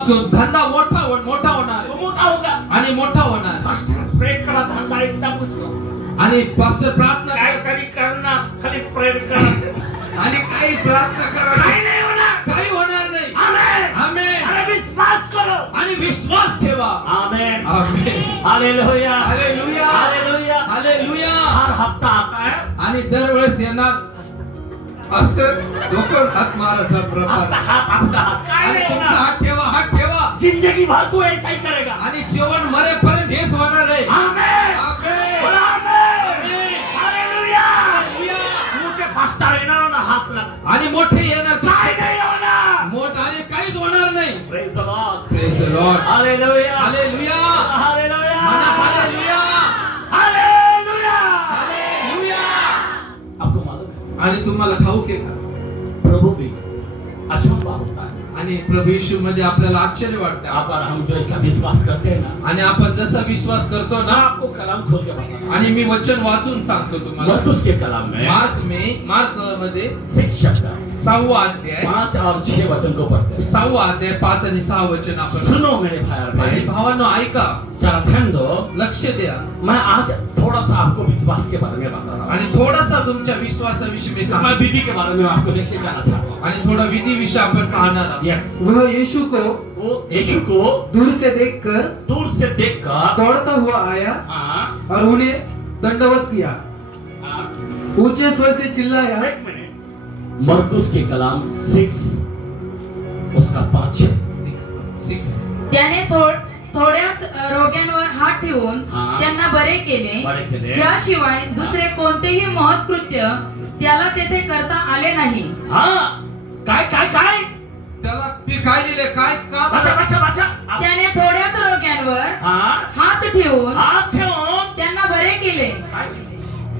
धंदा मोठा होणार तो मोठा होगा आणि मोठा होणार. पास्टर प्रे करा धंदा एकदम उचला आणि पास्टर प्रार्थना काहीतरी करणार खाली प्रे करा आणि काही प्रार्थना करा, काही नाही होणार काही होणार नाही. आमेन आमेन. अरे विश्वास करो आणि विश्वास ठेवा. Amen amen. Hallelujah hallelujah. Hallelujah hallelujah. हर हफ्ता आता है आणि दरवेळेस येणार पास्टर डोक्यावर हात मारायचा आपका प्रकार. हाथ आपका हाथ काही आणि नाही तुमचा होणार हात ठेवा, हात ठेवा. जिंदगी भर तू ऐसा ही करेगा आणि जेवण मरेपर्यंत हेच होणार आहे. Amen amen. बोला आमेन आमेन. Hallelujah hallelujah. मोठे पास्टर येणार ना हात लाग आणि मोठे येणार, काही नाही होणार मोठ आणि काहीच होणार नाही. Praise the Lord praise the Lord. Hallelujah hallelujah. Hallelujah म्हणा हालेलुया. Hallelujah hallelujah. आपको मालूम है आणि तुम्हाला ठाऊक आहे का, प्रभु भी अचंभा होता है आणि प्रभू येशू मध्ये आपल्याला आश्चर्य वाटतं. आप और हम जो इसका विश्वास करते हैं ना आणि आपण जसा विश्वास करतो ना, आपको कलाम खोल के बताना आणि मी वचन वाचून सांगतो तुम्हाला. मरकुस के कलाम में मार्क मध्ये 6 चैप्टर 6वां अध्याय 5 और 6 वचन को पढ़ते हैं 6वां अध्याय 5 आणि 6 वचन आपण. सुनो मेरे भाई और आणि बहन भावांनो ऐका, जरा ध्यान दो लक्ष द्या. मैं आज थोड़ा सा आपको विश्वास के बारे में बता रहा हूँ आणि थोडासा तुमच्या विश्वासाविषयी मी मैं सांगतो. विधि के बारे में आपको लेके जाना चाहता हूँ आणि थोडा विधी विषय आपण पाहणार आहोत. यस वह यीशु को वो यीशु को दूर से देखकर दूर से देखकर दौड़ता हुआ आया हाँ और उन्हें दंडवत किया, ऊंचे स्वर से चिल्लाया। एक मिनट मरकुस के कलाम 6 उसका 5 6 त्याने थोड्याच रोग्यांवर हात ठेवून हा. त्यांना बरे केले. बरे केले. याशिवाय दुसरे कोणतेही महत्कृत्य त्याला तेथे करता आले नाही. हाँ काय काय काय त्याला ते काय दिले, काय का बचा बचा बचा त्याने थोड्याच रोग्यांवर हाँ हात ठेवून हाथ ठेवून त्यांना बरे केले. काय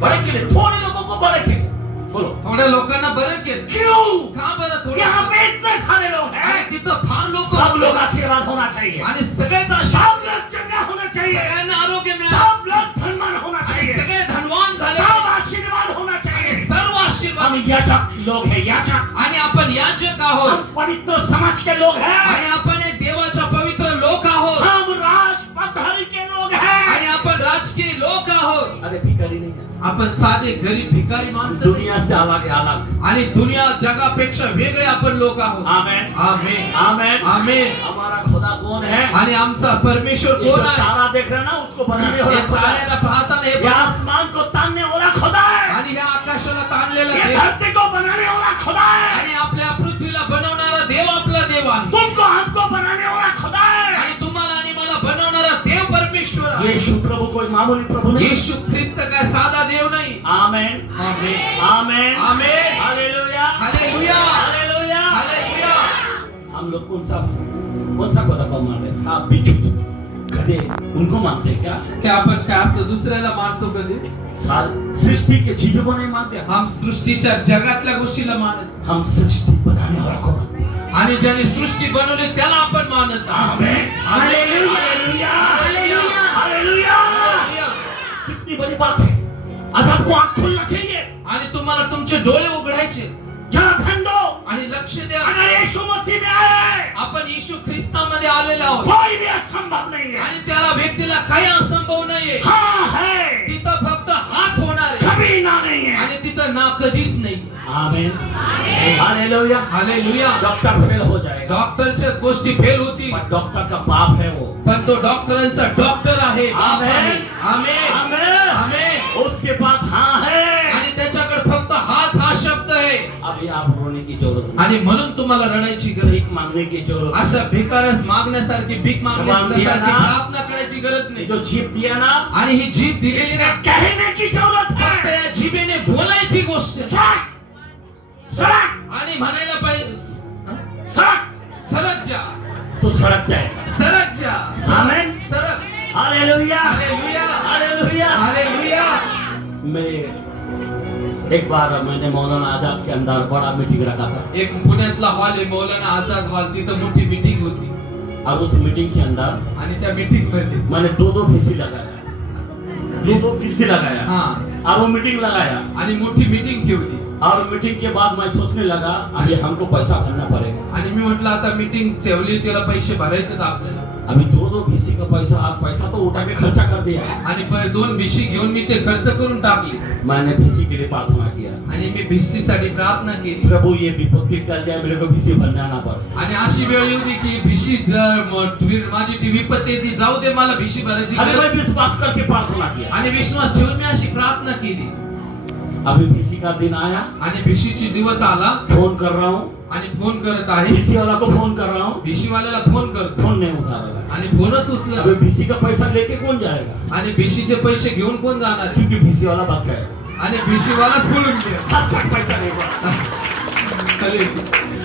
बड़े केले थोड़े लोगों को बड़े केले बोलो थोड्या लोकांना बरं केलं. क्यों का बरं थोडं? यहाँ पे इतने सारे लोग आणि हैं तिथं फार लोक सब लोग आशीर्वाद होना चाहिए आणि सगळ्याचा सब लोग चंगा होना चाहिए सगळ्यांना आरोग्य मिळालं सब लोग धनवान होना आणि चाहिए सगळे धनवान झाले सब आशीर्वाद होना आणि चाहिए सर्व आशीर्वाद. हम याजक लोग हैं याजक आणि आपण याजक आहोत हम पवित्र समाज के लोग हैं आणि आपण एक देवाच्या पवित्र लोक आहोत हम राज पधारी के लोग हैं आणि आपण राजकीय लोक आहोत. अरे भिखारी नहीं है आपण साधे गरीब भिकारी माणसं नाही. दुनिया से अलग है अलग आणि दुनिया जगापेक्षा वेगळे आपण लोक आहोत. आमेन आमेन. आमेन आमेन. हमारा खुदा कौन है आणि आमचा परमेश्वर ये जो कोण आहे? तारा देख रहे हैं ना उसको बनाने हे वाला खुदा है ताऱ्याला पाहताना हे ये बघा. आसमान को तानने वाला खुदा है आणि ह्या आकाशाला ताणलेला ये देव धरती को बनाने वाला खुदा है आणि आपल्या पृथ्वीला बनवणारा देव आपला देव आहे. तुमको हमको बनाने वाला खुदा है आणि तुम्हाला आणि मला बनवणारा देव परमेश्वर आहे. यीशु प्रभु कोई मामूली प्रभु नहीं येशू ख्रिस्त काय साधा देव नाही. Amen amen. Amen amen. Hallelujah hallelujah. Hallelujah hallelujah. हम लोग कौन सा खुदा को मानते हैं सांप बिच्छू गधे उनको मानते हैं क्या की आपण काय असं दुसऱ्याला मानतो कधी? सृष्टि के चीजों को नहीं मानते हम सृष्टीच्या जगातल्या गोष्टीला मानत हम सृष्टि बनाने वाला को मानते हैं आणि ज्याने सृष्टी बनवली त्याला आपण मानत आहोत. आमेन hallelujah. Hallelujah hallelujah. Hallelujah hallelujah. कितनी बड़ी बात है आज आपको आंख खोलना चाहिए आणि तुम्हाला तुमचे डोळे उघडायचे जरा ध्यान दो आणि लक्ष द्या. अगर यीशु मसीह में आए हैं, आपण येशू ख्रिस्तामध्ये आलेले आहोत कोई भी असंभव नहीं है आणि त्याला व्यक्तीला काही असंभव नाहीये. हाँ है तिथं फक्त हाच होणार आहे कभी ना नहीं है आणि तिथं ना कधीच नाही. आमेन हालेलुया हालेलुया. डॉक्टर फेल हो जाएगा डॉक्टरच्या गोष्टी फेल होती पर डॉक्टर का बाप है वो पण तो डॉक्टरांचा डॉक्टर आहे. आमेन. आमेन. आमेन आमेन. उसके पास हाँ है आणि त्याच्याकडे फक्त हाच हा शब्द आहे. अभी आप रोने की जरूरत नहीं आणि म्हणून तुम्हाला रडायची गरज भीख मांगने की जरूरत नहीं। अशा भिकाऱ्यास मागण्यासारखी भीक मागण्यासारखी दिया ना? प्रार्थना करायची गरज ये नाही. जो जीप दिया ना आणि ही जीभ दिलेली इसे ना, कहने की जरूरत फक्त है या जिभेने बोलायची गोष्ट आहे. सड़क सड़क आणि म्हणायला पाहिजे सड़क सरक जा, तो सड़क जाएगा सरक जा, आमेन. सरक. Hallelujah hallelujah. Hallelujah hallelujah. मेरे एक बार मैंने मौलाना आजाद के अंदर बड़ा मीटिंग रखा था एक पुण्यातला हॉल आहे मौलाना आझाद हॉल. तिथं मोठी मीटिंग होती और उस मीटिंग के अंदर आणि त्या मीटिंग मध्ये मैंने दो पीसी लगाया दो पीसी लगाया हा और वो मीटिंग लगाया आणि मोठी मीटिंग ठेवली और मीटिंग के बाद मैं सोचने लगा अभी हमको पैसा भरना पड़ेगा। आणि मी म्हटलं आता मीटिंग ठेवली, त्याला पैसे भरायचे आपल्याला. अभी दो बीसी का पैसा, आज पैसा तो उठा के खर्चा कर दिया। आणि 2 भिशी घेऊन मी ते खर्च करून टाकले. मैंने बीसी के लिए प्रार्थना किया आणि मी भिशीसाठी प्रार्थना केली. प्रभु ये विपत्ति टल जाए, मेरे को बीसी भरना ना पड़े। आणि अशी वेळ येऊ दे की भिशी जर माझी ती विपत्ती येते जाऊ दे, मला भिशी भरायची. अरे मैं विश्वास करके प्रार्थना किया। आणि विश्वास ठेवून मी अशी प्रार्थना केली. अभी बीसी का दिन आया, आणि भिशीची दिवस आला फोन कर रहा हूँ, आणि फोन करत आहे. बीसी वाला को फोन कर रहा हूँ, भिशीवाल्याला फोन करतो फोन नहीं उठा रहा है। आणि फोनच उचलत अभी नाही. बीसी का पैसा लेके कौन जाएगा? आणि भिशीचे पैसे घेऊन कोण जाणार आहे? क्योंकि बीसी वाला भाग गया। आणि भिशीवालाच बोलून गेला. आज तक पैसा नहीं भरा, चले.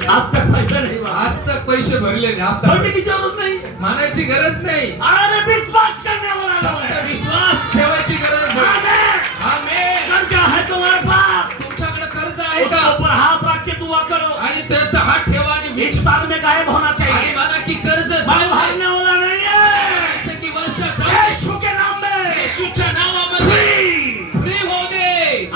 आज तक पैसा नहीं भरा। आज तक पैसे भरले नाही. आता भरने की जरूरत नहीं, मानायची गरज नाही. अरे विश्वास करने वाला लोग फक्त है। विश्वास ठेवायची गरज आहे. आमेन। आमेन. कर्जा है तुम्हारे पास, तुमच्याकडे कर्ज आहे उसके का? ऊपर हाथ रख के दुआ करो। आणि त्यात हात ठेवा आणि इस साल में गायब होना आणि चाहिए, मला की कर्ज मैं जाऊ आहे. भरने वाला नहीं है। करायचं की वर्ष जाऊ दे. यीशु के नाम में येशूच्या नावामध्ये फ्री। फ्री होऊ दे.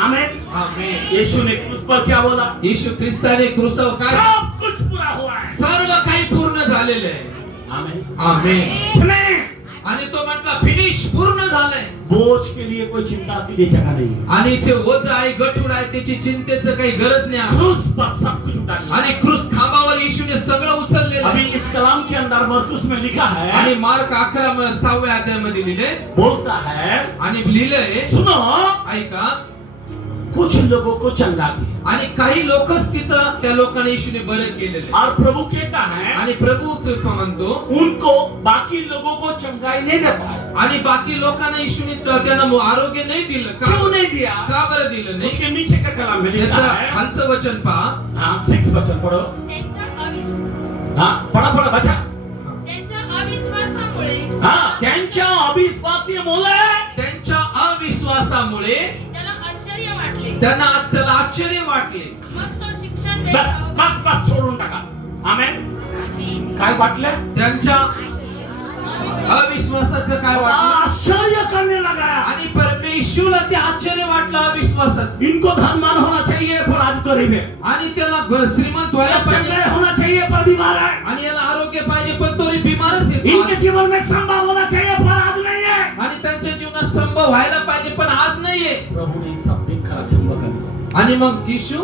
आमेन। आमेन. यीशु ने क्रूस पर क्या बोला? येशू ख्रिस्ताने क्रूसावर काय सब कुछ पूरा हुआ है। सर्व काही पूर्ण झालेलं आहे. आमेन। आमेन. फिनिश। आणि तो म्हटला फिनिश, पूर्ण झालंय. बोझ के लिए कोई चिंता के लिए जगह नहीं है। आणि जे ओझ आहे, गठुड आहे, त्याची चिंतेचं काही गरज नाही. क्रूस पर सब कुछ उठा लिया। आणि क्रूस खांबावर येशूने सगळं उचललेलं अभी आहे. इस कलाम के अंदर मरकुस में लिखा है, आणि मार्क 11 अध्यायामध्ये लिहिले बोलता है, आणि लिहिलंय, सुनो, ऐका, कुछ लोगों को चंगा किया आणि काही लोकच तिथं त्या लोकांना येशूने बरं केलेलं आहे. और प्रभु कहता है आणि प्रभू म्हणतो उनको बाकी लोगों को चंगाई नहीं दे पाए। आणि बाकी लोकांना येशूने त्यांना आरोग्य नाही दिलं का? क्यों नहीं दिया? का बरं दिलं नाही? उसके नीचे का कलाम में लिखा त्याचं है, खालचं वचन पहा. हाँ 6 वचन पढ़ो। हाँ पढ़ा बचा। त्यांच्या अविश्वासामुळे हाँ त्यांच्या अविश्वासामुळे त्यांच्या अविश्वासामुळे त्याला आश्चर्य वाटले. त्याला आश्चर्य वाटले. मग तो शिक्षण बस देत बस बस सोडून टाका। आमेन। काय वाटलं? त्यांच्या अविश्वासाचं काय वाटलं? आश्चर्य करने लगा। आणि परमेश्वराला ते आश्चर्य वाटलं अविश्वासाचं. इनको धनवान होना चाहिए पर आज गरीब है। आणि त्याला श्रीमंत व्हायला पाहिजे चंगा होना चाहिए पर बीमार है। आणि याला आरोग्य पाहिजे पण तो बिमारच इनके आहे. जीवन में संभव होना चाहिए पर आज नहीं है। आणि त्यांच्या जीवनात संभव व्हायला पाहिजे पण आज नाहीये. प्रभु ने सब देखकर अचंभ करने लगा। आणि मग येशू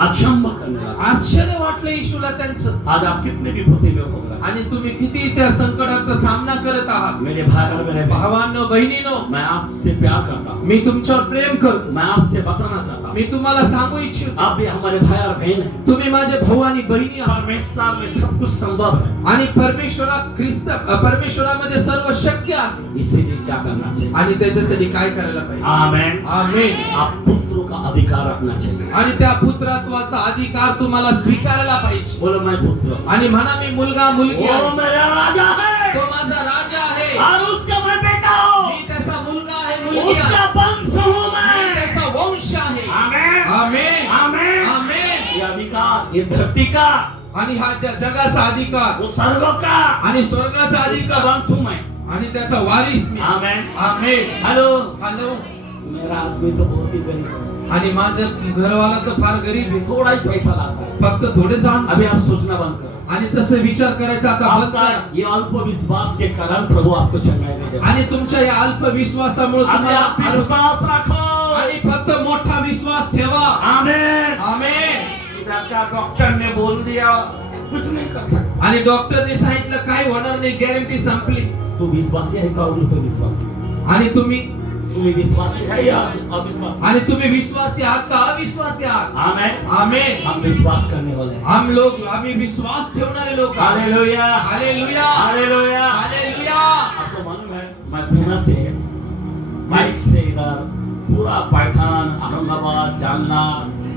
अचंभ करने लगा। आश्चर्य वाटलं येशूला त्यांचं. आज आप कितने विपत्ति में हो रहे हैं? आणि तुम्ही किती त्या संकटाचा सामना करत आहात. मेरे भाई और मेरे बहन, भावांनो बहिणीनो, मैं आपसे प्यार करता हूँ। मी तुमच्यावर प्रेम करतो. मैं आपसे बताना चाहता हूँ, मी तुम्हाला सांगू इच्छितो आप भी हमारे भाई और बहन हैं। तुम्ही माझे भाऊ आणि बहिणी आहात. परमेश्वर में सब कुछ संभव है, आणि परमेश्वरामध्ये सर्व शक्य आहे. इसीलिए क्या करना चाहिए? आणि त्याच्यासाठी काय करायला पाहिजे? आमेन। आमेन. आप पुत्रों का अधिकार रखना चाहिए। आणि त्या पुत्रत्वाचा अधिकार तुम्हाला स्वीकारायला पाहिजे. बोलो मैं पुत्र, आणि म्हणा मी मुलगा मुलगी वो आहे. मेरा राजा है तो माझा राजा आहे. और उसका मैं बेटा हूँ, मी त्याचा मुलगा आहे, मुलगी उसका आहे. वंश हूँ मी मैं। त्याचा वंश आहे. आमेन। आमेन. आमेन। आमेन. ये अधिकार, ये धरती का, आणि हा जगाचा अधिकार वो सर्व का, आणि स्वर्गाचा उसका अधिकार वंश हूँ मैं। आणि त्याचा वारिस मी. आमेन। आमेन. Hello, hello. मेरा आदमी तो बहुत ही गरीब है, आणि माझं घरवाला तर फार गरीब आहे. थोड़ा ही पैसा लाता है। फक्त थोडे जाण. अभी आप सोचना बंद करो। आणि तसं विचार करायचा आता बंद आपका करा. ये अल्प विश्वास के कारण प्रभु आपको चंगाई नहीं देगा। आणि तुमच्या या अल्प विश्वासामुळे अभी तुम्हाला आप विश्वास रखो। आणि फक्त मोठा विश्वास ठेवा. आमेन। आमेन. इधर का डॉक्टर ने बोल दिया कुछ नहीं कर सकता, आणि डॉक्टरने सांगितलं काय होणार नाही, गॅरंटी संपली. तू विश्वासी है का अल्प विश्वासी? आणि तुम्ही विश्वासी है या अविश्वासी? आणि तुम्ही विश्वासी आहात का अविश्वासी आहात? आमेन। आमेन. हम विश्वास करने वाले हैं। आम्ही विश्वास ठेवणारे लोक आहोत. Hallelujah, hallelujah. हालेलुया। हालेलुया. आपको मालूम है मैं पुणे से बाइक से इधर पूरा पैठान, औरंगाबाद, जालना,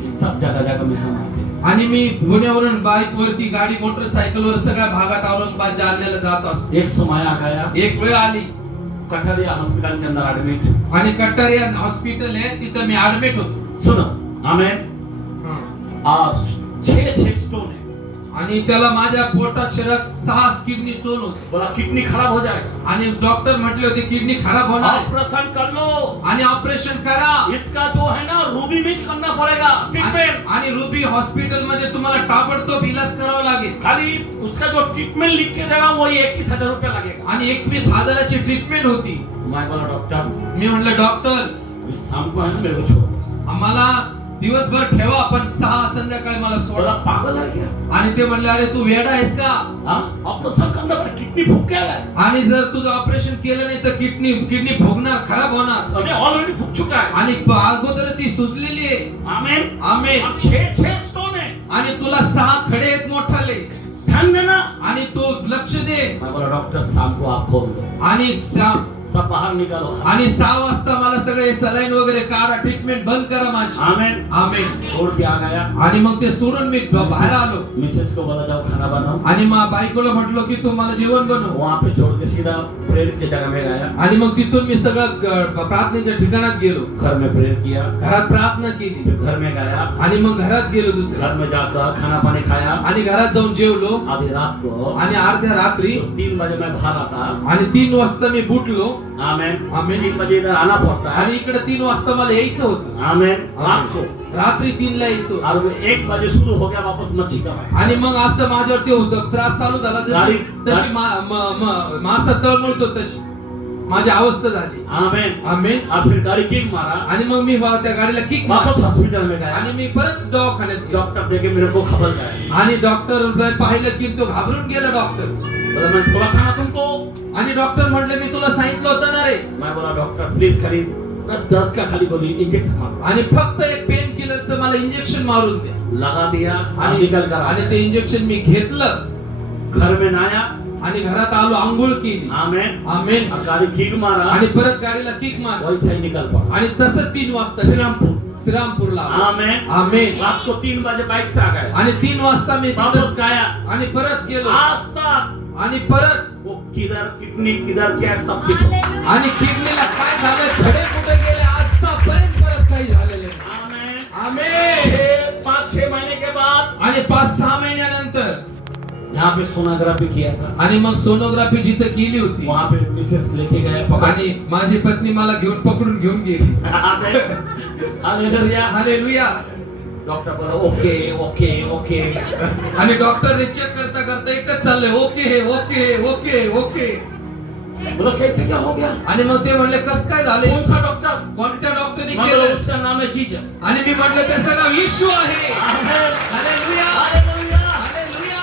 ये सब जगह में हम आते हैं। आणि मी पुण्यावरून बाईक वरती गाडी मोटरसायकलवर सगळ्या भागात औरंगाबाद जालन्याला जात असतो. एक समय आ गया, एक वेळ आली कठरिया हॉस्पिटल के अंदर एडमिट। आणि कटारिया हॉस्पिटल आहे तिथं मी ऍडमिट होतो. सुनो, आमेन। और 6 स्टोन है आणि त्याला माझ्या पोटात शरीरात 6 किडनी स्टोन होते बोला किडनी खराब हो जाएगा, आणि डॉक्टर म्हटले होते किडनी खराब होणार आहे. ऑपरेशन कर लो, आणि ऑपरेशन करा. इसका जो है ना रूबी मिक्स करना पड़ेगा ट्रीटमेंट. आणि रुबी हॉस्पिटल मध्ये तुम्हाला ताबडतोब इलाज करावा लागेल. खाली उसका जो ट्रीटमेंट लिख के देगा वो 21,000 रुपये लगेगा. आणि 21,000ची ट्रीटमेंट होती. मैं बोला डॉक्टर मी म्हणलं डॉक्टर इस शाम को है ना मेरे को छोड़. आम्हाला दिवसभर ठेवा, पण 6 संध्याकाळी मला बोला सोडा. पागल है क्या? आणि ते म्हणले अरे तू वेडा आहेस का? हाँ ऑपरेशन करना पड़ेगा, किडनी फूक गया है. आणि जर तुझं ऑपरेशन केलं नाही तर किडनी फुगणार, खराब होणार. अरे ऑलरेडी फूक चुका है. आणि अगोदर ती सुजलेली आहे. आमेन. आमेन. अब 6 स्टोन है. आणि तुला 6 खडे आहेत मोठाले. ध्यान देना. आणि तो लक्ष दे. मैं बोला डॉक्टर शाम को आप खोल दो, आणि सब बाहर निकालो. आणि 6 वाजता मला सगळे सलाईन वगैरे काढा, ट्रीटमेंट बंद करा माझी. आमेन. आमेन. छोड़ के आ गया. आणि मग ते सोडून मी बाहेर आलो. मिसेस को बोला जाओ खाना बनाओ. आणि मग बायकोला म्हटलो की तू मला जेवण बनव. वहाँ पे छोड़ के सीधा प्रेयर की जगह में गया. आणि मग तिथून मी सगळं प्रार्थनेच्या ठिकाणात गेलो. घर में प्रेयर किया, घरात प्रार्थना केली. फिर घर में गया, आणि मग घरात गेलो दुसऱ्या. घर में जाकर खाना पानी खाया. आणि घरात जाऊन जेवलो. आधी रात को आणि अर्ध्या रात्री 3 बजे मैं बाहर आता. आणि 3 वाजता मी बुटलो. आमेन. आमेन. 3 बजे इधर आना पड़ता है. आणि इकडे 3 वाजता मला यायचं होतं. आमेन. रात को रात्री 3 ला यायचं होतं. और 1 बजे शुरू हो गया वापस मच्छी का. आणि मग असं माझ्यावरती होतं, त्रास चालू झाला. जशी तशी मासा तळमळतो तशी माझी अवस्था झाली. आमेन. आमेन. और फिर गाड़ी किक मारा. आणि मग मी त्या गाडीला किक वापस मारली. हॉस्पिटल में गया. आणि मी परत दवाखान्यात गेलो. डॉक्टर देखे मेरे को खबर गया. आणि डॉक्टर पाहिलं की तो घाबरून गेला डॉक्टर. बोला मैं बोला था ना तुमको. आणि डॉक्टर म्हटले मी तुला सांगितलं होतं ना रे. मैं बोला डॉक्टर प्लीज खाली बस दर्द का खाली गोली इंजेक्शन मारो. आणि फक्त एक पेन किलरचं मला इंजेक्शन मारून द्या. लगा दिया और आणि निकल कर आणि ते इंजेक्शन मी घेतलं. घर में आया. आणि घरात आलो, आंघोळ केली. आमेन. आमेन. और गाड़ी किक मारा. आणि परत गाडीला किक मार. वैसे ही निकल पड़ा. आणि तसं 3 वाजता श्रीरामपूरला आलो. आमेन. आमेन. रात को 3 बजे बाइक से आ गए. आणि 3 वाजता मी वापस तिथं- गया. आणि परत गेलो. आज तक आणि परत वो किधर किडनी किधर क्या है, सब ठीक हो. हालेलुया. आणि किडनीला काय झालं, खडे कुठे गेले, आतापर्यंत परत काही झालेलं नाही. आमेन. आमेन. 5-6 महीने के बाद आणि 5-6 महिन्यानंतर यहाँ पे सोनोग्राफी किया था. आणि मग सोनोग्राफी जिथं केली होती. वहाँ पे मिसेस लेके गए पकड़. आणि माझी पत्नी मला पकडून घेऊन गेली. आमेन. हालेलुया. हालेलुया. डॉक्टर बोला ओके ओके ओके. आणि डॉक्टर चेक करता करता एकच चाललंय, ओके ओके ओके ओके. बोला कैसे क्या हो गया. आणि मग ते म्हणले कस काय झाले, कौन सा डॉक्टर. कोणत्या डॉक्टरने मैं बोला केलं. उसका नाम है जीसस. आणि मी म्हटलं त्याचं नाव येशू आहे. आमेन. हालेलुया. हालेलुया. हालेलुया.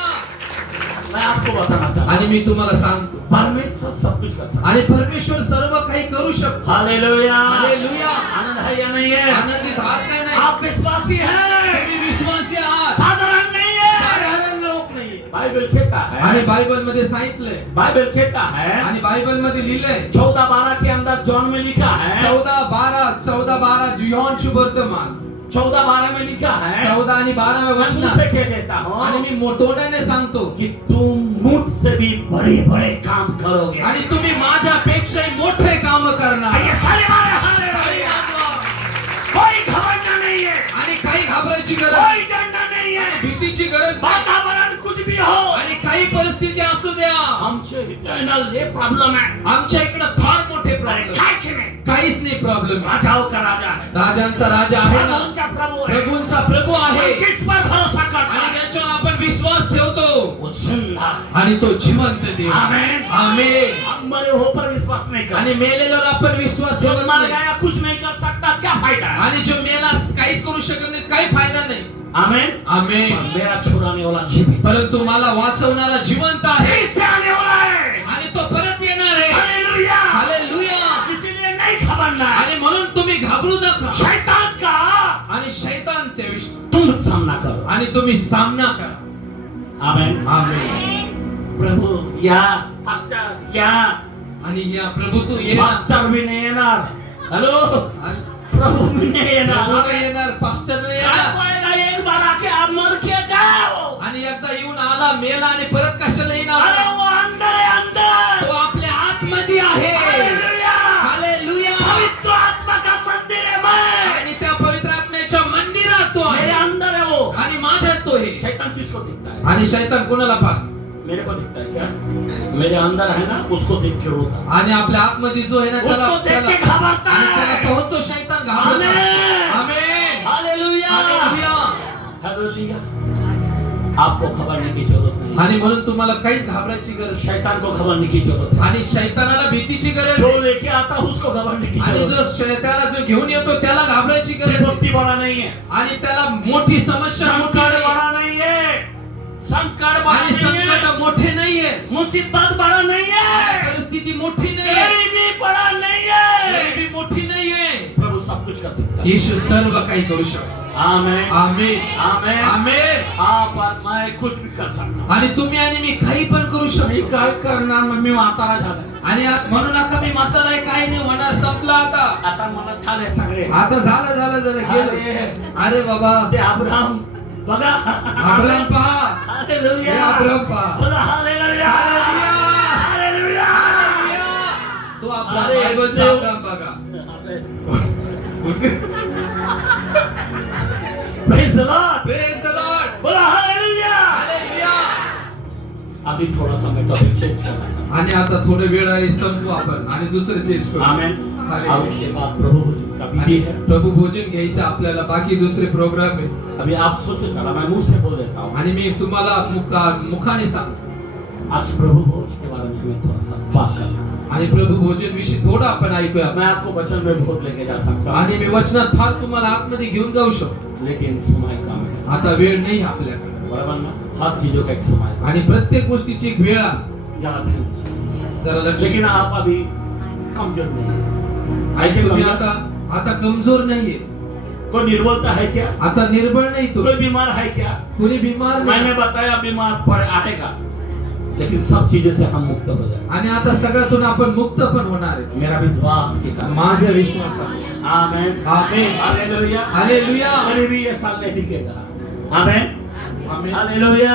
मैं आपको बताना चाहता आणि हूँ मी तुम्हाला सांगतो, परमेश्वर सब कुछ कर सकता आणि परमेश्वर सर्व काही करू शकतो. है. हालेलुया. हालेलुया. आनंद है या नहीं है. आनंदित आहात काय नाही. आप विश्वासी हैं. तुम्ही विश्वासी आहात, साधारण नहीं है. साधारण लोक नाहीये. बाइबल कहता आणि है. बायबल मध्ये सांगितलंय, बाइबल कहता है. आणि बायबल मध्ये लिहिलंय 14-12 के अंदर जॉन में लिखा है. 14-12 योहान शुभवर्तमान 14-12 में लिखा है. 14 आणि 12 मैं मुझसे वचनात. कह देता आणि हूँ मी मोठोड्याने सांगतो कि तुम मुझसे भी बड़े बड़े काम करोगे. आणि तुम्ही माझ्यापेक्षाही मोठे काम करणार. ये ताली मारे. काही हालेलुया. वाजवा. कोई घबराना नहीं है. आणि काही घाबरायची गरज कोई नाही. डरना नहीं आणि है. भीतीची गरज नाही. वातावरण कुछ भी हो. आणि काही परिस्थिती असू द्या, आमचे इतरना ले प्रॉब्लेम है. आमच्या इकडे फार मोठे प्रॉब्लेम, काहीच नाही. काहीच नाही प्रॉब्लेम. राजाओं का राजा है. राजांचा राजा आहे ना, प्रभूंचा प्रभू है. प्रभूंचा प्रभू आहे. जिस पर भरोसा करता आणि है त्याच्यावर आपण विश्वास ठेवतो, वो जिंदा है. आणि तो जिवंत देव. आमेन. आमेन. हम मरे हो पर विश्वास नहीं करते. आणि मेलेल्यावर आपण विश्वास जो ठेवत मर नाही. गया कुछ नहीं कर सकता, क्या फायदा है. आणि जो मेला काहीच करू शकत नाही, काही फायदा नाही. आमेन. आमेन. मेरा छुड़ाने वाला जीवित परंतु मला वाचवणारा जिवंत आहे, इससे आने वाला है. आणि तो परत येणार आहे. हालेलुया. हालेलुया. इसीलिए नहीं घबराना है. आणि म्हणून तुम्ही घाबरू नका. शैतान का आणि शैतानचे विषय तुम सामना करो. आणि तुम्ही सामना करा. आमेन. आमेन. प्रभू या पास्टर या. आणि या प्रभू तू ये. पास्टर भी नहीं येणार. हॅलो. प्रभू भी नहीं येणार. प्रभू नाही येणार, पास्टर नाही येणार. काय एक बार आके आप मर के जाओ. आणि एकदा येऊन आला, मेला आणि परत कशाला येणार. अरे वो अंदर है अंदर. तो आपल्या आतमध्ये आहे. हालेलुया. हालेलुया. पवित्र आत्मा का मंदिर है मैं. आणि त्या पवित्र आत्म्याच्या मंदिरात तो मेरे आहे, अंदर है वो. आणि माझ्यात तो आहे. शैतान किसको दिखता है. आणि शैतान कोणाला पाहतो? मेरे को दिखता है क्या? मेरे अंदर है ना, उसको देख के रोता, आणि आपल्या आतमध्ये जो आहे ना त्याला उसको देख के घबराता आणि त्याला है. पाहून तो शैतान घाबरत आमेन. असतो. आमेन. हालेलुया. हालेलुया. हालेलुया. आपको घबराने की जरूरत नहीं. आणि म्हणून तुम्हाला काहीच घाबरायची गरज नाही. शैतान को घबराने की जरूरत है. आणि शैतानाला भीतीची गरज जो आहे. लेके आता है उसको घबराने की आणि जरूरत जो शैतानाला जो घेऊन येतो त्याला घाबरायची है. गरज आहे. विपत्ति बड़ा नहीं है, आणि त्याला मोठी समस्या मोठी संकट नाही. बड़ा नहीं है, संकट बड़ा आणि नहीं है, संकट मोठे नाहीये. मुसीबत बड़ा नहीं है, परिस्थिती मोठी नाहीये. गरीबी बड़ा नहीं है. गरिबी मोठी नाहीये. प्रभु सब कुछ कर सकता है. येशू सर्व काही करू शकतो. आमेन. आमेन. आमेन. आमेन. आप और मैं कुछ भी कर सकता हूं. आणि तुम्ही आणि मी काही पण करू मी शकतो. काय करणार, मग मी म्हातारा झालाय. आणि म्हणून आता मी म्हातारा आहे, काही नाही होणार, संपला आता. आता मला झाले सगळे. आता झालं गेलं. अरे बाबा ते अब्राहम बघा, अब्राहम पहा. हालेलुया. हे अब्राहम पहा. बोला हालेलुया. हालेलुया. हालेलुया. हालेलुया. तो अब्राहम अरे बायबलचा देव. अब्राहम बघा. Praise the Lord. Praise the Lord. बोला हालेलुया. हालेलुया. अभी थोड़ा सा मैं टॉपिक चेंज करना चाहता हूं. आणि आता थोडे वेळ आहे संपू आपण आणि दुसरं चेंज करू. आमेन. हालेलुया. और उसके बाद प्रभु भोजन का विधि है. प्रभू भोजन घ्यायचं आपल्याला, बाकी दुसरे प्रोग्राम आहे. अभी आप सोचो, चला मैं मुंह से बोल देता हूँ. आणि मी तुम्हाला मुखाने सांगतो. आज प्रभु भोज के बारे में हमें थोड़ा सा बात करना है. आणि प्रभू भोजन विषयी थोडं आपण ऐकूया. मैं आपको वचन में बहुत लेके जा सकता हूँ, आणि मी वचनात फार तुम्हाला आतमध्ये घेऊन जाऊ शकतो. लेकिन समय कम है. आता वेळ नाही आपल्याकडे. बराबर ना? हर चीजों का एक समय है. आणि प्रत्येक गोष्टीची एक वेळ असते. जरा ध्यान दीजिए. जरा लक्ष. लेकिन आप अभी कमजोर नहीं है. ऐके तुम्ही कमजोर? आता कमजोर नाहीये. कोई निर्बलता है क्या? आता निर्बळ नाही तो. कोई बीमार है क्या? कोणी बीमार नाही. मैंने बताया बीमार पड़ आएगा, लेकिन सब चीजों से हम मुक्त हो जाए. आणि आता सगळ्यातून आपण मुक्त पण होणार आहे. मेरा विश्वास के कारण. माझा विश्वास आहे. आमेन. आमेन. हालेलुया. हालेलुया. गरीबी ये साल नहीं दिखेगा. आमेन. आमेन. हालेलुया.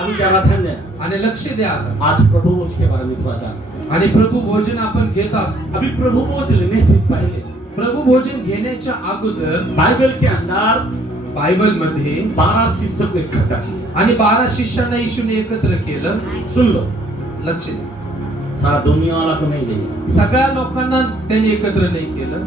अभी जरा ध्यान देना. आणि लक्ष द्या आता. आज प्रभु भोज के बारे में थोड़ा जान. आणि प्रभू भोजन आपण घेत असतो. अभी प्रभु भोज लेने से पहले प्रभु भोजन घेण्याच्या अगोदर बाइबल के अंदर बायबल मध्ये 12 शिष्यों को इकट्ठा किया. आणि 12 शिष्यांना येशूने एकत्र केलं. सुन लो, लक्ष द्या. सारा दुनिया वाला को नहीं लेगा. सगळ्या लोकांना त्यांनी एकत्र नाही केलं.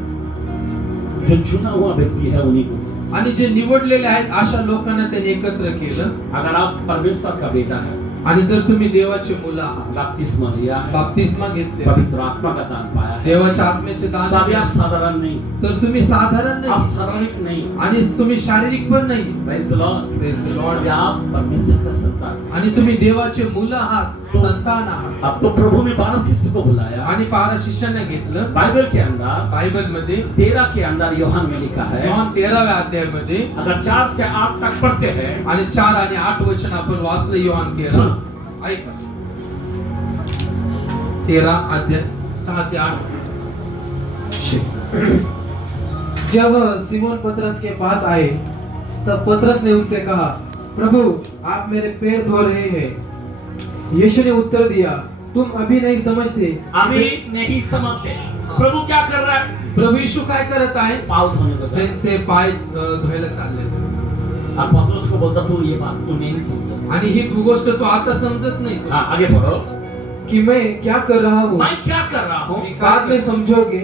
जो चुना हुआ व्यक्ति है उन्हीं को. आणि जे निवडलेले आहेत अशा लोकांना त्यांनी एकत्र केलं. अगर आप परमेश्वर का बेटा है, आणि जर तुम्ही देवाचे मुलं आहात, बपतिस्मा लिया है, बाप्तिस्मा घेतले, पवित्र आत्मा का दान पाया है, देवाच्या आत्म्याचे दान तो अभी आप दिले, साधारण नहीं, तर तुम्ही साधारण आप नाही शारीरिक नहीं. आणि तुम्ही शारीरिक पण नाही. Praise the Lord. Praise the Lord. अभी आप परमेश्वर का संतान. आणि तुम्ही देवाचे मुलं आहात, संतान आहात. अब तो प्रभु ने 12 शिष्य को बुलाया. आणि 12 शिष्यांना घेतलं. बाइबल के अंदर बायबल मध्ये 13 के अंदर यूहन्ना में लिखा है, योहान 13व्या अध्यायामध्ये अगर 4 से 8 तक पढ़ते हैं, आणि 4 आणि 8 वचन आपण वाचलं. योहान 13. सुनो. ऐका. 13 अध्याय 6 ते 8. जब सिमोन पतरस के पास आए तब पतरस ने उनसे कहा, प्रभु आप मेरे पैर धो रहे हैं। यीशु ने उत्तर दिया, तुम अभी नहीं समझते। अभी नहीं समझते. प्रभु क्या कर रहा है? प्रभू येशू काय करत आहे? पाव धोने को जा रहा है. त्यांचे पाय धुवायला चालले. और पतरस को बोलता, तू ये बात तू नहीं समझ. आणि ही गोष्ट तो आता समजत नाही. हाँ, आगे बढ़ो. कि मैं क्या कर रहा हूँ मैं क्या कर रहा हूँ? बाद में समझोगे।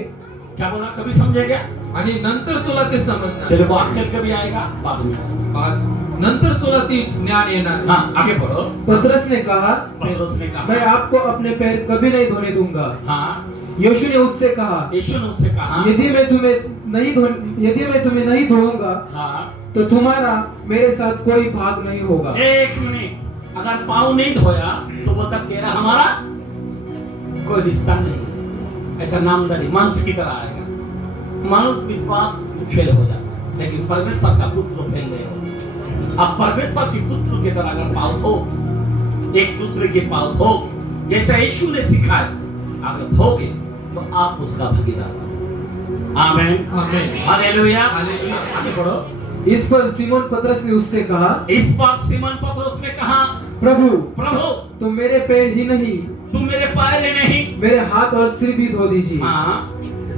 क्या बोला? कभी समझेगा? आणि नंतर तुला ते समजणार. तेरे को अक्कल कभी आएगा? बाद में. नंतर तुला ती ज्ञान येणार. हाँ, आगे बढ़ो. पतरस ने कहा, पतरस ने कहा, मैं आपको अपने पैर कभी नहीं धोने दूंगा। हाँ. यीशु ने उससे कहा, यीशु ने उससे कहा, यदि मैं तुम्हें नहीं धोऊंगा हाँ. तो तुम्हारा मेरे साथ कोई भाग नहीं होगा। एक मिनट. अगर पाँव नहीं धोया तो बोलता तेरा हमारा कोई रिश्ता नहीं. ऐसा नामदारी मानुष की तरह आएगा. मानुष विश्वास फेल हो जाता है, लेकिन परमेश्वर का पुत्र फेल नहीं होता. अब परमेश्वर की पुत्र की तरह अगर पाँव धो, एक दूसरे के पाँव धो, जैसा यीशु ने सिखाया, अगर धोगे तो आप उसका भागीदार बनो. आमीन. आमेन. हालेलुया. हालेलुया. आगे बढ़ो. इस पर सिमोन पतरस ने उससे कहा, इस बात सिमोन पतरस ने कहा, प्रभु प्रभु तुम मेरे पैर ही नहीं तुम मेरे पैर नहीं. मेरे हाथ और सिर भी धो दीजिए। हाँ.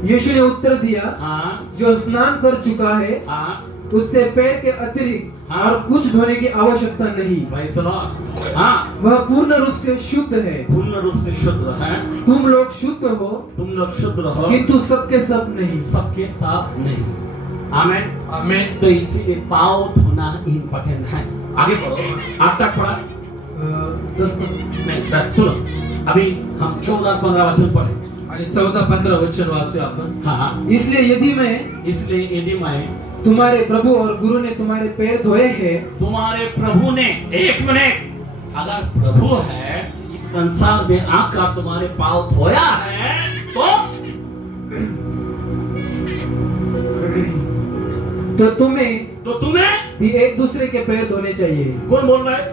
यीशु ने उत्तर दिया, हाँ. जो स्नान कर चुका है हाँ. उससे पैर के अतिरिक्त हाँ। और कुछ धोने की आवश्यकता नहीं। Praise the Lord. हाँ, वह पूर्ण रूप से शुद्ध है। पूर्ण रूप से शुद्ध है। तुम लोग शुद्ध हो तुम लोग शुद्ध रहो, किंतु सबके सब नहीं। सबके साथ नहीं। आमेन। आमेन। तो इसीलिए पाँव धोना इम्पोर्टेंट है। आगे बढ़ो। आप तक पढ़ा? 10 पद। नहीं, बस सुनो। अभी हम 14-15 वचन पढ़े। आणि 14-15 वचन वाचूया आपण. हाँ, इसलिए यदि मैं इसलिए यदि मैं तुम्हारे प्रभु और गुरु ने तुम्हारे पैर धोए हैं, तुम्हारे प्रभु ने, एक मिनट, अगर प्रभु है इस संसार में आकर तुम्हारे पाँव धोया है तो तुम्हें भी एक दूसरे के पैर धोने चाहिए। कौन बोल रहा है?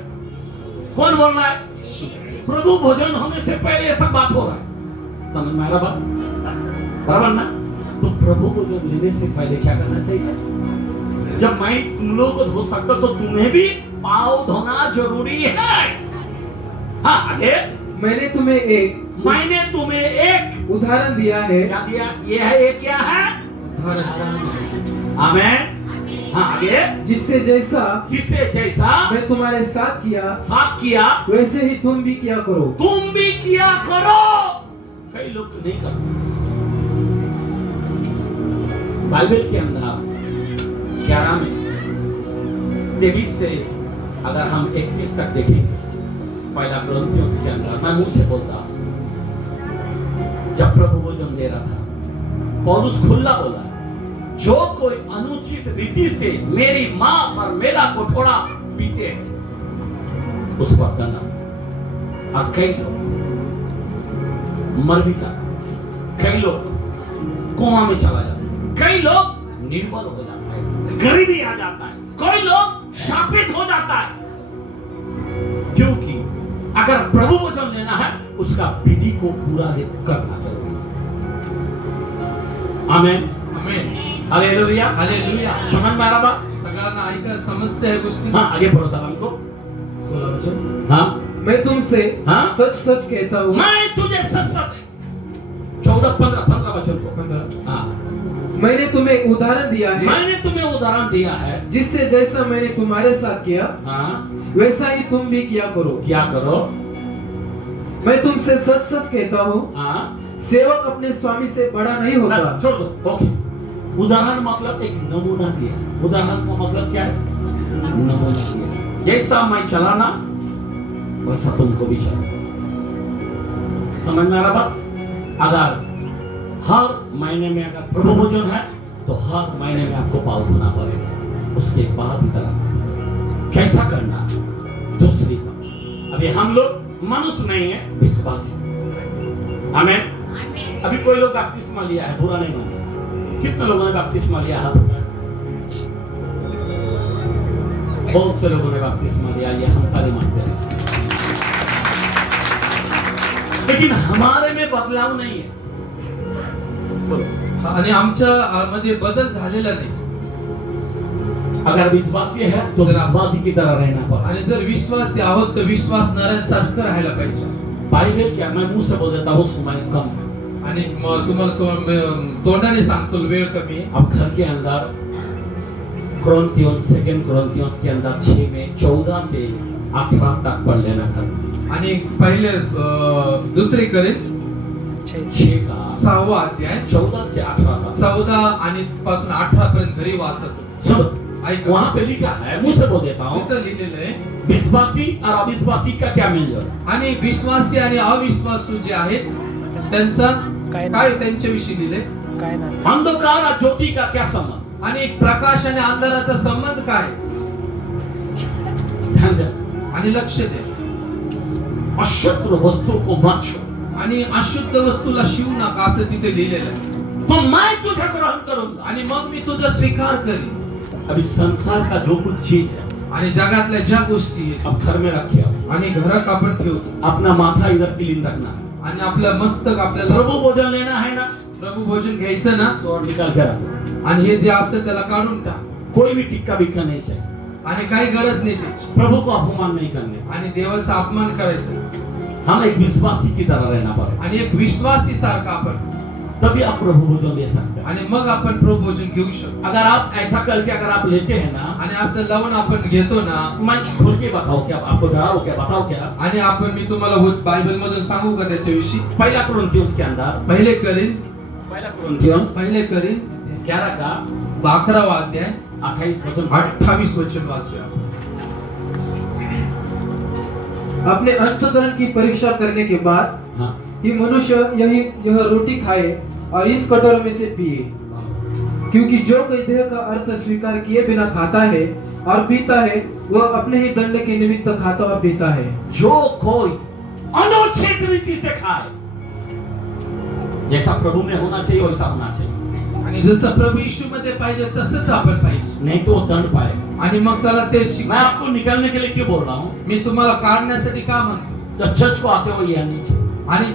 कौन बोल रहा है? प्रभु भोजन होने से पहले ये सब बात हो रहा है। समझ में आ रहा बात? बराबर ना? तो प्रभु भोजन लेने से पहले क्या करना चाहिए? जब मैं तुम लोग को धो सकता तो तुम्हें भी पाँव धोना जरूरी है। हाँ, आगे। मैंने तुम्हें एक उदाहरण दिया है। क्या दिया? ये है, ये क्या है? आमेन। हाँ, आगे। जिससे जैसा मैं तुम्हारे साथ किया वैसे ही तुम भी किया करो। तुम भी किया करो। कई लोग तो नहीं करते। बाइबल के अंदर 11 में 23 से अगर हम 31 तक देखेंगे, पहला ग्रंथियों के अंदर, मैं मुंह से बोलता हूं, जब प्रभु भोजन दे रहा था, पौलुस खुला बोला, जो कोई अनुचित रीति से मेरी मांस और मेरा कोठोड़ा पीते हैं उस पर दंड। और कई लोग मर भी जाते, कई लोग कोमा में चला जाता है, कई लोग निर्बल हो जाता है, गरीबी आ जाता है, कोई लोग शापित हो जाता है। क्योंकि अगर प्रभु वचन लेना है उसका विधि को पूरा करना जरूरी है। आमेन। आमेन. हालेलुया। हालेलुया. समझ में आ रहा बात? सगळ्यांना ऐका समजते है गोष्टी. हाँ, आगे बढ़ो था हमको। 16 वचन। हाँ, मैं तुमसे हाँ? सच कहता हूँ। मैं तुझे सच 14-15 वचन को। 15। हाँ, मैंने तुम्हें उदाहरण दिया है। मैंने तुम्हें उदाहरण दिया है, जिससे जैसा मैंने तुम्हारे साथ किया हाँ, वैसा ही तुम भी किया करो। क्या करो? मैं तुमसे सच कहता हूँ, हाँ, सेवक अपने स्वामी से बड़ा नहीं होता। बस छोड़ दो। ओके, उदाहरण मतलब एक नमूना दिया। उदाहरण का मतलब क्या है? नमूना दिया। जैसा मैं चलाना वैसा तुमको भी चलाना। समझ में आ रहा बात? अगर हर महीने में अगर प्रभु भोजन है तो हर महीने में आपको पाँव धोना पड़ेगा, उसके बाद इतना कैसा करना। दूसरी बात, अभी हम लोग मनुष्य नहीं है, विश्वासी। आमेन। अभी कोई लोग बपतिस्मा लिया है, बुरा नहीं माने। कितने लोगों ने बपतिस्मा लिया? हाथ उठाएं। बहुत से लोगों ने बपतिस्मा लिया, ये हम ताली मारते हैं। लेकिन हमारे में बदलाव नहीं है। आणि आमच्या मध्ये बदल झालेला नाही. अगर विश्वासी है तो विश्वासी की तरह रहना पड़ा। आणि जर विश्वासी आहोत तर विश्वासणाऱ्यांसारखं राहायला पाहिजे. बाइबल क्या, मैं मुंह से बोल देता हूँ, समय कम था। आणि तुम्हाला तोंडाने सांगतो, वेळ कमी आहे. अब घर के अंदर सेकंड कोरिन्थियोस के अंदर 6 में 14 से 18 तक पढ़ लेना घर। आणि पहिले दुसरी करेल 6 का 6वा अध्याय 14 से 18 तक। 14 आणि पासून 18 पर्यंत घरी वाचत. सुनो, ऐका. वहां पे लिखा है, मुंह से बोल देता हूँ, तिथं लिहिलेलं आहे, विश्वासी और अविश्वासी का क्या मेल जोल? आणि विश्वासी आणि अविश्वासू जे आहेत त्यांचा काय त्यांच्याविषयी दिले. अंधकार और ज्योति का क्या संबंध? आणि प्रकाश आणि अंधाराचा संबंध काय. ध्यान देना। आणि लक्ष दे. अशुद्ध वस्तु को मत छू, आणि अशुद्ध वस्तूला शिवू नका असं तिथे लिहिलेलं आहे. तो मैं तुझे ग्रहण करूंगा। आणि मग मी तुझा स्वीकार करीन. अभी संसार का जो कुछ चीज है, आणि जगातल्या ज्या गोष्टी आहेत अब घर में रखे हो। आणि घरात आपण ठेवतो, अपना माथा इधर क्लीन रखना है। आणि आपलं मस्तक आपल्याला प्रभु भोजन लेना है ना, प्रभु भोजन घ्यायचं ना, तो निकाल के रखो। आणि हे जे असेल त्याला काढून टाक. कोई भी टिक्का बिक्का नहीं चाहिए। आणि काही गरज नाही त्याची. प्रभु को अपमान नहीं करने। आणि देवाचा अपमान करायचा. हम एक विश्वासी की तरह रहना पड़ेगा। आणि एक विश्वासी सारखा आपण. तभी आप प्रभु भोजन ले सकते हैं। आणि मग आपण प्रभू भोजन घेऊ शकतो. अगर आप ऐसा करके अगर आप लेते हैं ना, आणि असं लावून आपण घेतो ना, मैं खोल के बताओ क्या आपको, डराओ क्या, बताओ क्या। आणि आपण मी तुम्हाला बायबल मधून सांगू का त्याच्याविषयी. पहला कुरिन्थियों के अंदर, पहिले करीन पहला कुरिन्थियों पहिले करीन 11 का 11वा अध्याय 28 वचन। 28 वचन वाचूया. अपने अंतःकरण की परीक्षा करने के बाद हाँ, कि मनुष्य यह रोटी खाए और इस कटोरे में से पिए, क्योंकि जो कोई देह का अर्थ स्वीकार किए बिना खाता है और पीता है वह अपने ही दंड के निमित्त खाता और पीता है। जो कोई अनुचित रीति से खाए, जैसा प्रभु में होना चाहिए वैसा होना चाहिए, आणि जसं प्रभु येशू मध्ये पाहिजे तसंच आपण पाहिजे. नहीं तो वो दंड पाएगा। आणि मग त्याला ते मैं शिक्षा. आपको निकालने के लिए क्यों बोल रहा हूँ, मी तुम्हाला काढण्यासाठी का म्हणतो. जब चर्च को आते हो ये आनी चाहिए, आणि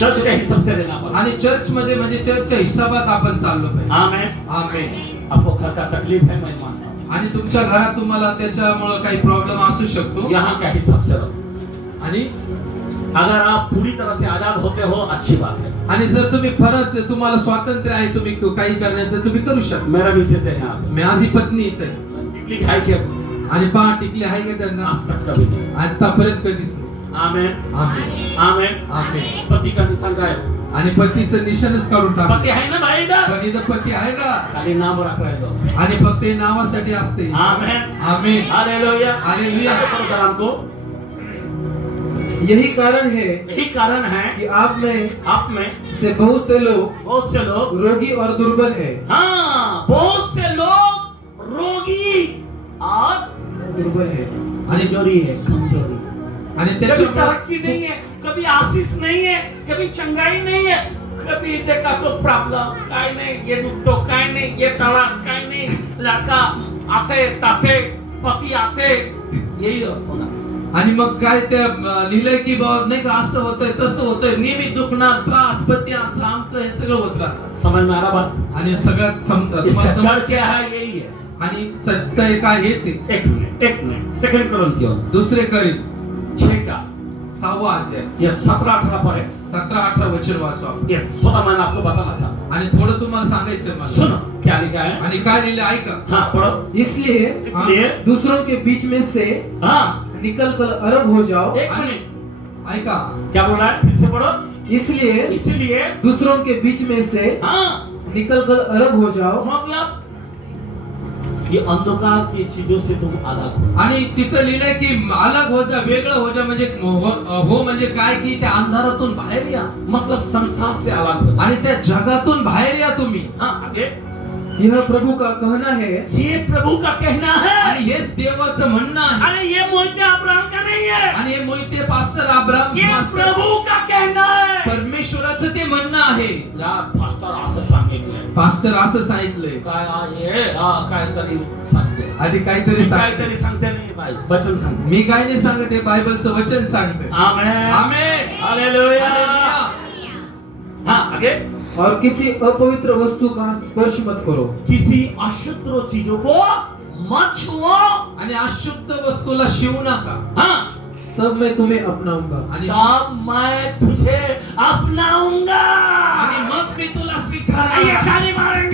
चर्च का हिसाब से रहना पड़ेगा। आणि चर्च मध्ये म्हणजे चर्चच्या हिसाबात आपण चाललो पाहिजे. आमेन। आमेन. आपको घर का तकलीफ है, मैं मानता हूँ, आणि तुमच्या घरात तुम्हाला त्याच्यामुळे काही प्रॉब्लेम असू शकतो. यहाँ का हिसाब से रहो। आणि अगर आप पूरी तरह से आजाद होते हो, अच्छी बात है। आणि जर तुम्ही खरंच तुम्हाला स्वातंत्र्य आहे, तुम्ही काही करण्याचं तुम्ही करू शकता. मेरा विशेष है यहाँ पे, माझी पत्नी इथे टिकली खाई के आणि पहा टिकले आहे का त्यांना. आज तक कभी नहीं। आतापर्यंत कधीच नाही. Amen, amen. आमेन, आमेन. पति का निशान का है, आणि पतीचं निशाणच काढून टाक. पति है ना भाई इधर, पण इथं पती आहे का. खाली नाम रख रहे हो। आणि फक्त हे नावासाठी असते. Amen, amen. Hallelujah, hallelujah. आपको यही कारण है यही कारण है कि आप में से बहुत से लोग रोगी और दुर्बल है। हाँ, बहुत से लोग रोगी और दुर्बल है। कमजोरी है, कमजोरी। आणि कभी त्याच्यामुळे तरक्की नहीं है, कभी आशीष नहीं है, कभी चंगाई नहीं है, कभी देखा तो प्रॉब्लम काय नहीं, ये दुख तो काय नहीं, ये तलाश काय नहीं, लड़का असे तसे, पति असे, यही होना। आणि मग काय ते लिहिलंय की बाबा नाही का असं होतंय तसं होतंय, नियमित दुखणार, त्रास, पती असं आमक हे सगळं होत राहतं. समझ में आ रहा बात? आणि सगळ्यात इसका तुम्हाला जड़ क्या है, यही है। आणि सत्य काय हेच आहे. एक मिनट, सेकंड कुरिन्थियों दुसरे करीन 6 का 6वा अध्याय ये 17-18 पर है। 17-18 वचन वाचू आपण. यस, थोड़ा मैं आपको बताना चाहता हूँ। आणि थोडं तुम्हाला सांगायचंय मला. सुनो क्या लिखा है। आणि काय लिहिलं ऐका. हाँ, पढ़ो। इसलिए दूसरों के बीच में से हाँ, निकल कर अलग हो जाओ। एक मिनट, ऐका. क्या बोला है, फिर से पढ़ो। इसलिए इसलिए दूसरों के बीच में से हाँ, निकल कर अलग हो जाओ। मतलब ये अंधकार की चीजों से तुम अलग हो। आणि तिथं लिहिलंय की अलग हो जा, वेगळं हो जा, म्हणजे हो म्हणजे काय की त्या अंधारातून बाहेर या, मतलब संसार से अलग हो। आणि त्या जगातून बाहेर या तुम्ही. हाँ, आगे। यह प्रभु का कहना है। ये प्रभु का कहना है। आणि हेच देवाचं म्हणणं आहे. अरे ये मोहिते अब्राहम का नहीं है, आणि हे मोहिते पास्टर अब्राहम ये प्रभु का कहना है। परमेश्वराचं ते म्हणणं आहे. यार पास्टर असं सांगितलंय, पास्टर असं सांगितलंय काय हे काहीतरी सांगते, आणि काहीतरी सांगते. काहीतरी सांगते नाही बाई, वचन सांगते। मी काय नाही सांगते, बायबलचं वचन सांगते. आमेन, आमेन. हालेलुया। हालेलुया. हाँ, आगे। और किसी अपवित्र वस्तु का स्पर्श मत करो। किसी अशुद्ध चीजों को मत छुओ। आणि अशुद्ध वस्तूला शिवू नका. हाँ, तब मैं तुम्हें अपनाऊंगा। आणि तब मैं तुझे अपनाऊंगा। आणि मग मी तुला आइए, स्वीकार. ताली मारेंगे।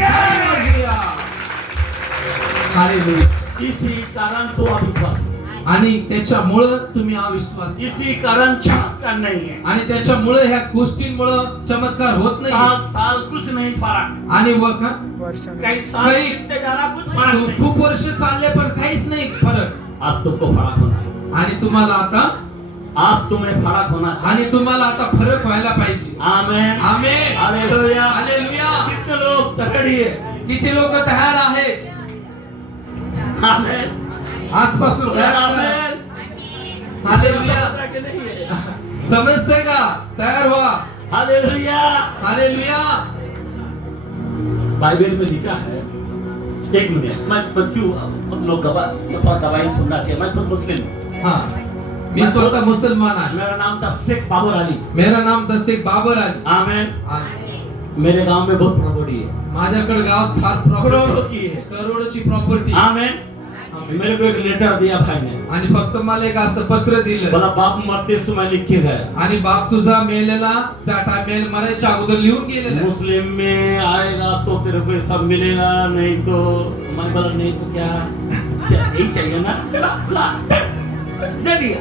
इसी कारण तो अविश्वास, आणि त्याच्यामुळं तुम्ही अविश्वास. इसी कारण चमत्कार नहीं है। आणि त्याच्यामुळे ह्या गोष्टींमुळं चमत्कार होत नाही. साल कुछ नहीं फर्क, आणि व का कई साल कई- बीतते जा रहा, कुछ फर्क नहीं। खूप वर्ष चालले पण काहीच नाही फरक. आज तुमको फर्क होना है, आणि तुम्हाला आता आज तुम्हें फर्क होना चाहिए। आणि तुम्हाला आता फरक व्हायला पाहिजे. आमेन, आमेन. हालेलुया। हालेलुया. कितने लोग रेडी है? किती लोक तयार आहेत आमेन, आजपासून तयार करा. आमेन। हालेलुया. समझ रहे कि नहीं है? समजतंय का. तयार व्हा. हालेलुया। हालेलुया. बाइबल में लिखा है, एक मिनट, मैं क्यों लोग थोड़ा गवाही सुनना चाहिए। मैं खुद मुस्लिम हूं। हा, मी स्वतः मुसलमान आहे. मेरा नाम था शेख बाबर अली। मेरा नाम था शेख बाबर अली. आमेन। हा. मेरे गांव में बहुत प्रॉपर्टी है, माझ्याकडे गावात फार करोड़ों प्रॉपर्टी, की है। करोडोची प्रॉपर्टी. आमेन। आमेन. मेरे को एक लेटर दिया भाई ने, आणि फक्त मला एक असं पत्र दिलं बोला बाप मरते समय लिख के गया, आणि बाप तुझा मेलेला त्या टाइम मरायच्या अगोदर लिहून गेलेला. मुस्लिम में आएगा तो तेरे को सब मिलेगा, नहीं तो मैं बोला नहीं तो क्या यही चाहिए ना, ला, दे दिया.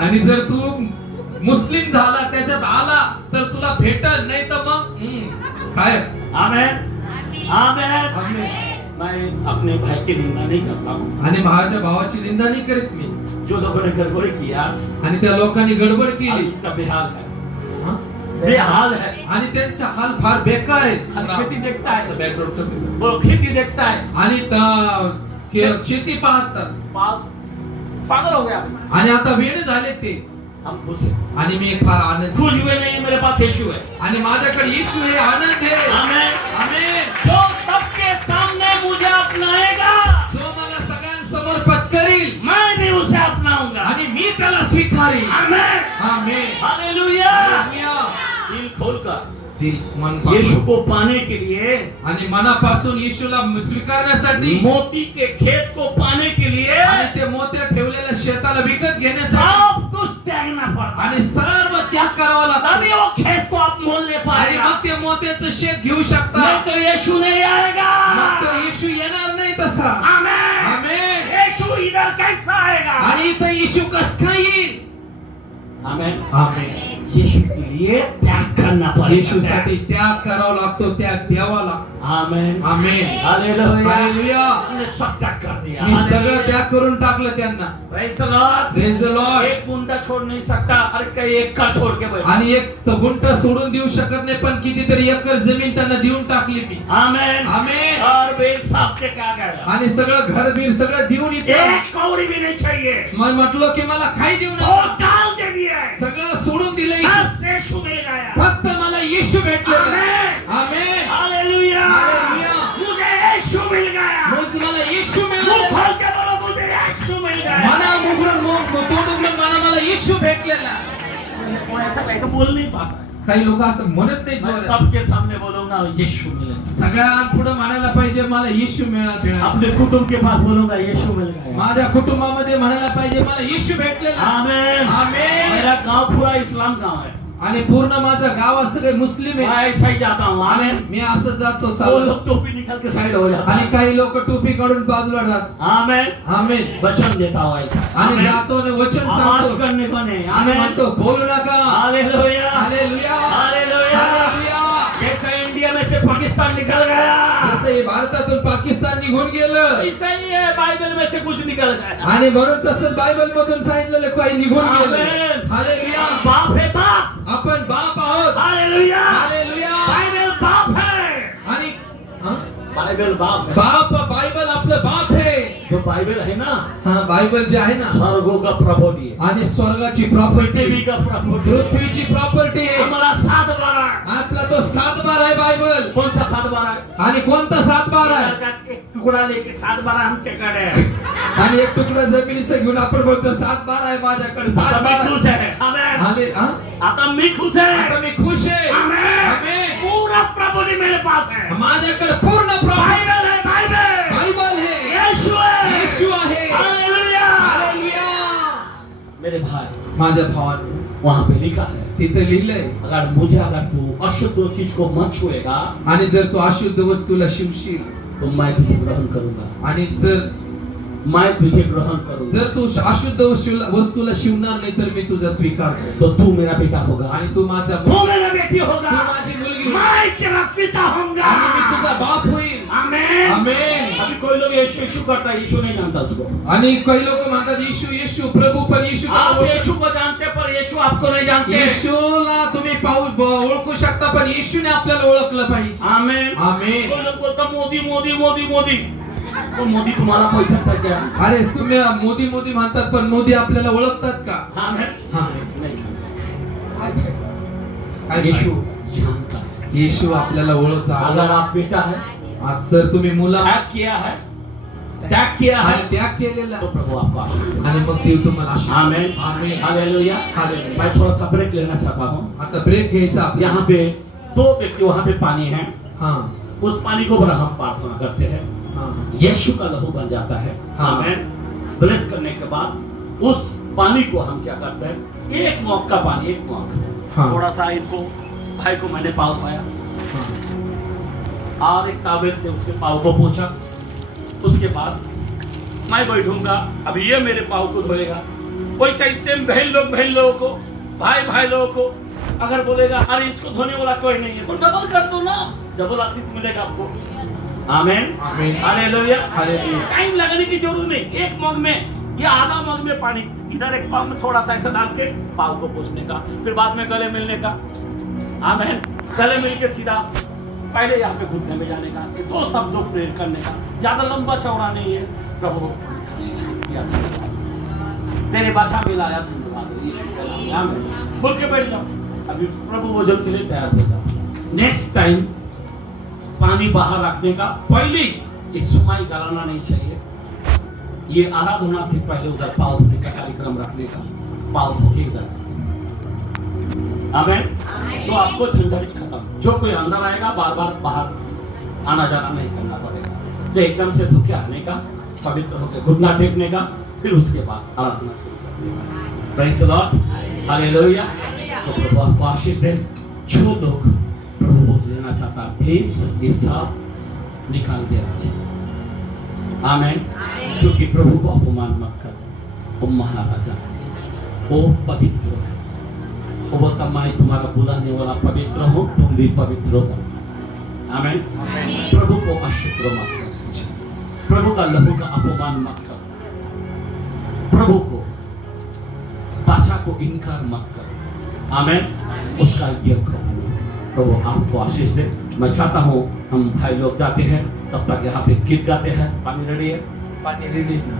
आणि जर तू मुस्लिम झाला त्याच्यात आला तर तुला भेटल, नाही तर मग काय. आमेन आमेन. आमेन. मैं अपने भाई की निंदा नहीं करता हूँ. आणि माझ्या भावाची निंदा नाही करीत मी. जो लोगों ने गड़बड़ी किया आणि त्या लोकांनी गडबड आज केली उसका बेहाल है, हा? बेहाल है. आणि त्यांचा हाल फार बेकार खाली खेती आहे. देखता है, बॅकग्राऊंड वो खेती देखता है, आणि शेती पाहतात पागल हो गया. आणि आता वेळ झाले ते. हम खुश हैं, आणि मी फार आनंद खुश हुए नहीं, मेरे पास यीशु है. आणि माझ्याकडे येशू आहे, आनंद आहे. आमेन. आमेन. जो सबके सामने मुझे अपनाएगा, जो मला सगळ्यांसमोर पत्करील मैं भी उसे अपनाऊंगा. आणि मी त्याला स्वीकारील. आमेन. आमेन. हालेलुया. हालेलुया. दिल खोलकर दिल मन यीशु को पाने के लिए, आणि मनापासून येशूला स्वीकारण्यासाठी मोती के खेत को पाने के लिए आणि ते मोत्या ठेवलेल्या शेताला विकत घेण्यासाठी सब कुछ त्यागना पड़ता है. आणि सर्व त्याग करावा लागतो. तभी वो खेत को आप मोल ले आणि पाएगा. मग ते मोत्याचं शेत घेऊ शकता. नहीं तो यीशु नहीं आएगा. मग तो येशू येणार नाही तसा. आमेन. आमेन. यीशु इधर कैसा आएगा? आणि इथं येशू कस काय येईल. आमेन. आमेन. यीशु के लिए त्याग करना पड़ेगा. येशूसाठी त्याग करावा लागतो, त्याग द्यावा लागतो. आमेन. आमेन. हालेलुया. हालेलुया. हमने सब त्याग कर दिया. मी सगळं त्याग करून टाकलं त्यांना. Praise the Lord. Praise the Lord. एक मुंडा छोड़ नहीं सकता, अरे कहीं एक का छोड़ के बैठा. आणि एक गुंठ सोडून देऊ शकत नाही, पण कितीतरी एकर जमीन त्यांना देऊन टाकली मी. आमेन. आमेन. और बेल साहब के क्या गया? आणि सगळं घर बीर सगळं देऊन येते. एक कौड़ी भी नहीं चाहिए. मग म्हटलं की मला काही देऊ वो नका. डाल दे दिया है. सगळं सोडून दिलं येशू. बस यीशु मिल गया. फक्त मला येशू भेटलेला. आमेन. आमेन. हालेलुया. हालेलुया. मुझे यीशु मिल गया. मग मला येशू मुंह मिळाला. खोल के बोलो मुझे यीशु मिल गया. मना मुघडून तोंड उघडून मला येशू भेटलेला. वो ऐसा बोल नहीं पाता. काही लोक असं म्हणत नाही मैं जोरात. सबके सामने बोलूंगा यीशु मिले. सगळ्यांपुढे म्हणायला पाहिजे मला येशू मिळाला. अपने कुटुंब के पास बोलूंगा यीशु मिल गया. माझ्या कुटुंबामध्ये म्हणायला पाहिजे मला येशू भेटलेला. आमेन. आमेन. मेरा गांव पूरा इस्लाम गांव है. आणि पूर्ण माझं गाव सगळे मुस्लिम मैं आहे. ऐसा ही जाता हूँ. आणि आमेन. मी असं जातो वो चालत. लोग टोपी निकाल के साइड हो जाता आणि है. काही लोक टोपी काढून बाजूला राहतात. आमेन. आमेन. वचन देता हुआ ऐसा. आणि आमेन. जातो आणि वचन आवाज सांगतो करने को नहीं. आणि आमेन. म्हणतो बोलू नका. हालेलुया. हालेलुया. हालेलुया. हालेलुया. जैसे इंडिया में से पाकिस्तान निकल गया, जसं हे भारतातून पाकिस्तान निघून गेलं ऐसा ही है बाइबल में से कुछ निकल गया. आणि म्हणून तसं बायबल मधून सांगितलेलं काही निघून गेलं. आमेन. हालेलुया. बाप है बाप. आपण बाप आहोत. हालेलुया. हालेलुया. बाइबल बाप है. आणि हा? बाइबल बाप है. बाप बायबल आपलं बाप आहे. जो बाइबल है ना, हा बायबल जे आहे ना स्वर्गों का प्रभुति है, आणि स्वर्गाची प्रॉपर्टी, पृथ्वी का प्रभुति है. पृथ्वीची प्रॉपर्टी आहे. हमारा 7/12. आपला तो 7/12 आहे बायबल. कौन सा 7/12 है? आणि कोणता 7/12 आहे. एक टुकड़ा लेके 7/12 आमच्याकडे आहे. आणि एक तुकडा जमिनीचा घेऊन आपण बोलतो 7/12 आहे माझ्याकडे. आता मी 7/12. खुश आहे. आमेन. हाले हा? आता मी खुश आहे. आता मी खुश आहे. आमेन. आमेन. पूरा प्रभुति मेरे पास है. माझ्याकडे पूर्ण बाइबल है. बाइबल. बायबल है. यीशु है. येशू आहे. हालेलुया. हालेलुया. मेरे भाई, माझ्या भावाने वहाँ पे लिखा है, तिथे लिहिलंय. अगर तू अशुद्ध चीज को मत छुएगा आणि जर तू अशुद्ध वस्तूला शिवशील तो मैं तुझे ग्रहण करूंगा. आणि जर मैं तुझे ग्रहण करूंगा. जर तू अशुद्ध वस्तूला शिवणार नाही तर मी तुझा स्वीकार करतो. तो तू मेरा बेटा होगा. आणि तू माझा तू मेरा बेटी होगा. तू माझी मुलगी. मैं तेरा पिता होऊंगा. आणि मी तुझा बाप होईल. आमेन. आमेन. अभी कोई लोग यीशु यीशु करता है, यीशु नहीं जानता उसको. आणि काही लोक म्हणतात येशू येशू प्रभू, पण येशू आप यीशु को जानते पर यीशु आपको नहीं जानते. येशूला तुम्ही ओळखू शकता, पण येशूने आपल्याला ओळखलं पाहिजे. आमेन. आमेन. कोई लोग बोलता मोदी मोदी मोदी मोदी. तो मोदी तुम्हारा पैसा था क्या? अरे तुम्ही मोदी मोदी म्हणतात, पण मोदी आपल्याला ओळखतात का? आमेन. आमेन. नहीं काय यीशु जानता है. येशू आपल्याला ओळखता. अगर आप बेटा है, आज जर तुम्ही मुला त्याग किया है आणि त्याग केलेला, तो प्रभु आपको आशीष देगा. आणि मग देव तुम्हाला आशीर्वाद. आमेन. आमेन. हालेलुया. हालेलुया. मैं थोड़ा सा ब्रेक लेना चाहता हूँ. आता ब्रेक घ्यायचा आपल्या. यहाँ पे 2 व्यक्ति वहाँ पे पानी है. हा उस पानी को बड़ा हम प्रार्थना करते हैं. हाँ। यीशु का लहू बन जाता है। हाँ। आमेन। ब्लेस करने के बाद उस पानी को हम क्या करते हैं, एक मॉक का पानी, एक मॉक, हाँ। थोड़ा सा इनको भाई को मैंने पाँव धोया हाँ। और एक तावेल से उसके पाँव को पोंछा। उसके बाद मैं बैठूंगा, अब ये मेरे पाँव को धोएगा। वैसे ही सेम बहन लोगों को, भाई लोगों को अगर बोलेगा अरे इसको धोने वाला कोई नहीं है, तो डबल कर दो ना, डबल आशीष मिलेगा आपको। आमेन। आमीन। हालेलुया। हालेलुया। टाइम लगाने की जरूरत नहीं, एक मग में या आधा मग में पानी, इधर एक पाँव में थोड़ा सा ऐसा डाल के पाँव को पोंछने का, फिर बाद में गले मिलने का। आमेन। गले मिल के सीधा पहले यहाँ पे घुटने में जाने का, ये 2 शब्दों प्रेयर करने का, ज्यादा लंबा चौड़ा नहीं है। प्रभु तेरे भाषा में लाया, धन्यवाद यीशु के नाम में, आमीन। बोल के बैठ जाओ। अभी प्रभु वजन के लिए तैयार हो जाओ। नेक्स्ट टाइम पानी बाहर रखने का पहले ये सुमाई गलाना नहीं चाहिए। ये आराधना से पहले उधर पाँव धोने का कार्यक्रम रखने का, पाँव धो के इधर। आमीन। तो आपको झंझट खत्म। जो कोई अंदर आएगा बार बार बाहर आना जाना नहीं करना पड़ेगा। तो एकदम से धो के आने का, पवित्र होकर घुटना टेकने का, फिर उसके बाद आराधना शुरू करने का। Praise the Lord. हालेलुया। तो प्रभु आपको आशीष दे। जो लोग प्रभु बोझ लेना चाहता है, प्लीज ये सब निकाल दिया। आमीन। क्योंकि प्रभु को अपमान मत कर, वो महाराजा है, वो पवित्र है। वो बोलता मैं तुम्हारा बुलाने वाला पवित्र हूँ, तुम भी पवित्र हो। आमीन। प्रभु को अशुद्ध मत कर, प्रभु का लहू का अपमान मत कर, प्रभु को बाचा को इनकार मत कर। आमीन। उसका योग्य बनो। प्रभु आपको आशीष दे। मैं चाहता हूँ हम भाई लोग जाते हैं, तब तक यहाँ पे गीत गाते हैं। पानी रेडी है? पाणी रेडी आहे ना?